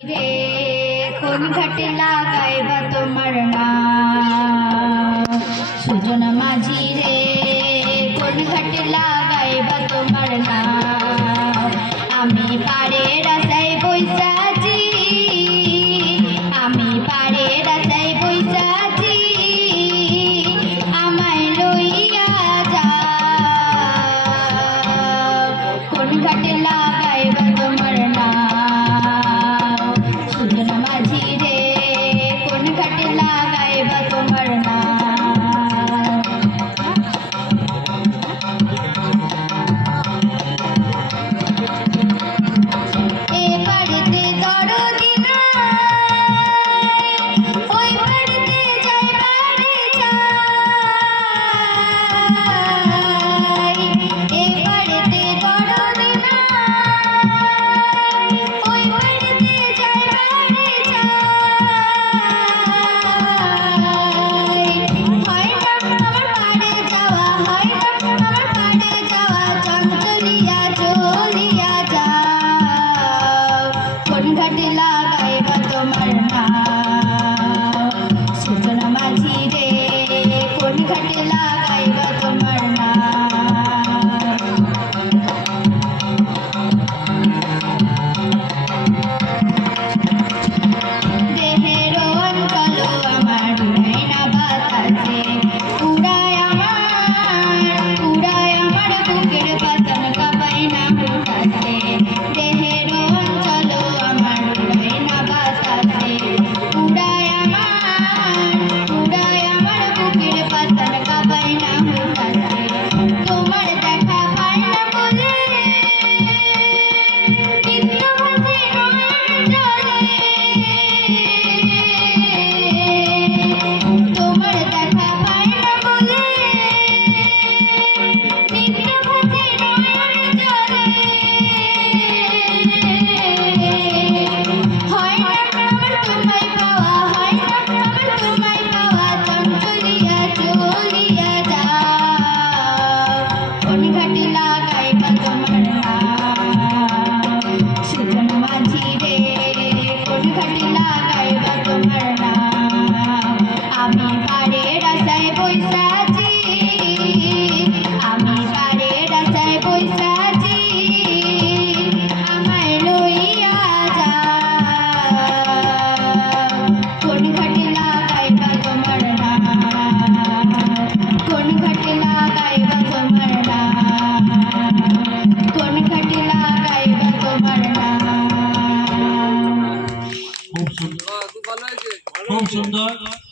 রে কোন ঘাটে লাগাইবা তোমার নাম সুজন মাঝি রে কোন ঘাটে লাগাইবা তোমার নাম আমি পাড়ে রাস্তায় বইসাছি আমি পাড়ে রাস্তায় বইসাছি আমায় লইয়া যাও কোন ঘাটে লাগাইবা তোমার নাম খুব সুন্দর।